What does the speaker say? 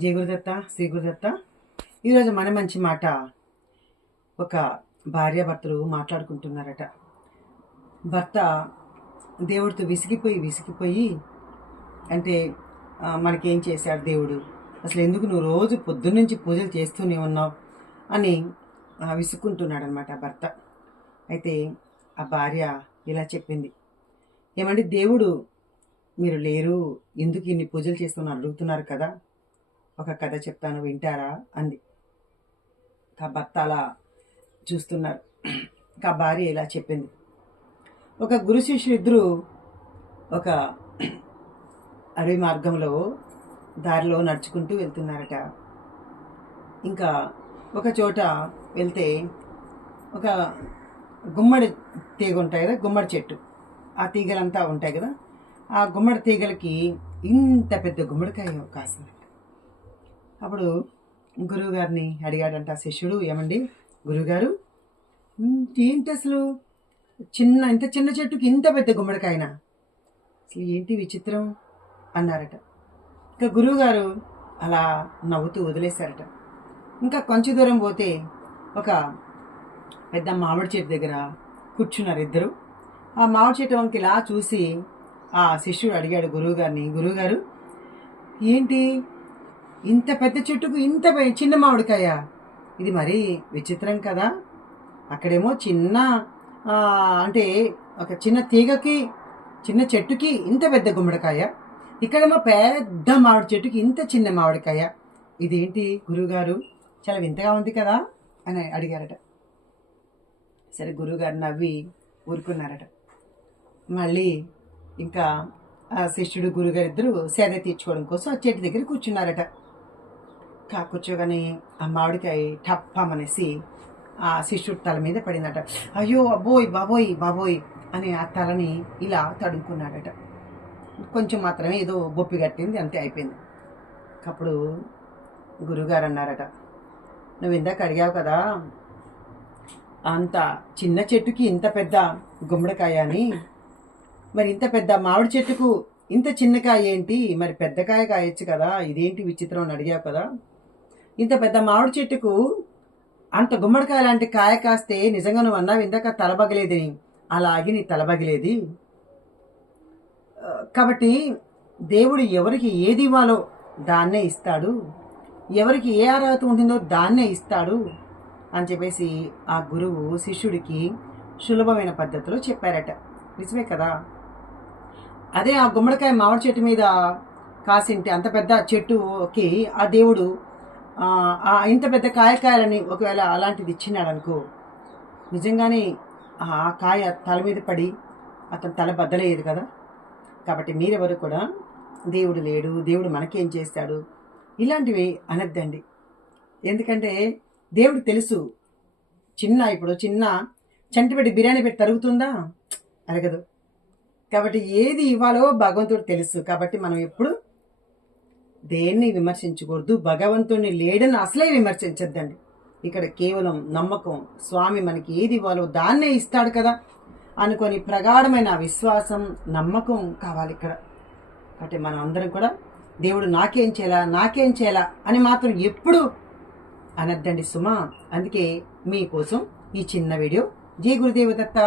జయ గురుదత్త శ్రీ గురుదత్త. ఈరోజు మన మంచి మాట ఒక భార్యాభర్తలు మాట్లాడుకుంటున్నారట. భర్త దేవుడితో విసిగిపోయి విసిగిపోయి అంటే మనకేం చేశాడు దేవుడు? అసలు ఎందుకు నువ్వు రోజు పొద్దున్నుంచి పూజలు చేస్తూనే ఉన్నావు అని విసుక్కుంటున్నాడనమాట భర్త. అయితే ఆ భార్య ఇలా చెప్పింది. ఏమంటే దేవుడు మీరు లేరు ఎందుకు ఇన్ని పూజలు చేస్తున్నారు అడుగుతున్నారు కదా? ఒక కథ చెప్తాను వింటారా? అంది. ఆ భర్త అలా చూస్తున్నారు. ఆ భార్య ఇలా చెప్పింది. ఒక గురు శిష్యులు ఒక అడవి మార్గంలో దారిలో నడుచుకుంటూ వెళ్తున్నారట. ఇంకా ఒక చోట వెళ్తే ఒక గుమ్మడి తీగ ఉంటాయి కదా గుమ్మడి చెట్టు. ఆ తీగలంతా ఉంటాయి కదా ఆ గుమ్మడి తీగలకి ఇంత పెద్ద గుమ్మడికాయ కాసింది అప్పుడు గురువు గారిని అడిగాడంట శిష్యుడు ఏమండి గురువుగారు ఏంటి అసలు? చిన్న ఇంత చిన్న చెట్టుకి ఇంత పెద్ద గుమ్మడికాయన? అసలు ఏంటి విచిత్రం? అన్నారట. ఇంకా గురువుగారు అలా నవ్వుతూ వదిలేశారట. ఇంకా కొంచెం దూరం పోతే ఒక పెద్ద మామిడి చెట్టు దగ్గర కూర్చున్నారు ఇద్దరు. ఆ మామిడి చెట్టు వంక ఇలా చూసి ఆ శిష్యుడు అడిగాడు గురువుగారిని గురువుగారు ఏంటి ఇంత పెద్ద చెట్టుకు ఇంత చిన్న మామిడికాయ. ఇది మరీ విచిత్రం కదా. అక్కడేమో చిన్న అంటే ఒక చిన్న తీగకి చిన్న చెట్టుకి ఇంత పెద్ద గుమ్మడికాయ. ఇక్కడేమో పెద్ద మామిడి చెట్టుకి ఇంత చిన్న మామిడికాయ. ఇదేంటి గురువుగారు? చాలా వింతగా ఉంది కదా అని అడిగారట. సరే గురువుగారు నవ్వి ఊరుకున్నారట. మళ్ళీ ఇంకా శిష్యుడు గురుగారు ఇద్దరు సేద తీర్చుకోవడం కోసం ఆ చెట్టు దగ్గర కూర్చున్నారట. కా కూర్చోగానే ఆ మామిడికాయ టప్పమనేసి ఆ శిష్యుడు తల మీద పడిందట. అయ్యో అబ్బోయ్ బాబోయ్ బాబోయ్ అని ఆ తలని ఇలా తడుముకున్నాడట. కొంచెం మాత్రమే ఏదో బొప్పి కట్టింది అంతే అయిపోయింది. అప్పుడు గురుగారు అన్నారట నువ్వు ఇందాక అడిగావు కదా అంత చిన్న చెట్టుకి ఇంత పెద్ద గుమ్మడికాయ అని. మరి ఇంత పెద్ద మామిడి చెట్టుకు ఇంత చిన్న కాయ ఏంటి? మరి పెద్ద కాయ కాయొచ్చు కదా ఇదేంటి విచిత్రం అని అడిగావు కదా. ఇంత పెద్ద మామిడి చెట్టుకు అంత గుమ్మడికాయ లాంటి కాయ కాస్తే నిజంగా నువ్వు అన్నావు ఇందాక తలబగలేదని. అలాగే నీ తలబగలేది. కాబట్టి దేవుడు ఎవరికి ఏది ఇవ్వాలో దాన్నే ఇస్తాడు. ఎవరికి ఏ అర్హత ఉంటుందో దాన్నే ఇస్తాడు అని చెప్పేసి ఆ గురువు శిష్యుడికి సులభమైన పద్ధతిలో చెప్పారట. నిజమే కదా? అదే ఆ గుమ్మడికాయ మామిడి చెట్టు మీద కాసింటే అంత పెద్ద చెట్టుకి ఆ దేవుడు ఇంత పెద్ద కాయకాయలని ఒకవేళ అలాంటిది ఇచ్చినాడు అనుకో నిజంగానే ఆ కాయ తల మీద పడి అతను తల బద్దలయ్యేది కదా. కాబట్టి మీరెవరు కూడా దేవుడు లేడు దేవుడు మనకేం చేస్తాడు ఇలాంటివి అనద్దండి. ఎందుకంటే దేవుడు తెలుసు చిన్న ఇప్పుడు చిన్న చంటిపెట్టి బిర్యానీ పెట్టి తరుగుతుందా? అరగదు. కాబట్టి ఏది ఇవ్వాలో భగవంతుడు తెలుసు. కాబట్టి మనం ఎప్పుడు దేన్ని విమర్శించకూడదు? భగవంతుడిని లేడని అసలే విమర్శించద్దండి. ఇక్కడ కేవలం నమ్మకం స్వామి మనకి ఏది ఇవ్వాలో దాన్నే ఇస్తాడు కదా అనుకొని ప్రగాఢమైన విశ్వాసం నమ్మకం కావాలి ఇక్కడ. కాబట్టి మనం అందరం కూడా దేవుడు నాకేం చేయాలా నాకేం చేయాలా అని మాత్రం ఎప్పుడు అనద్దండి సుమా. అందుకే మీకోసం ఈ చిన్న వీడియో. జై గురుదేవదత్త.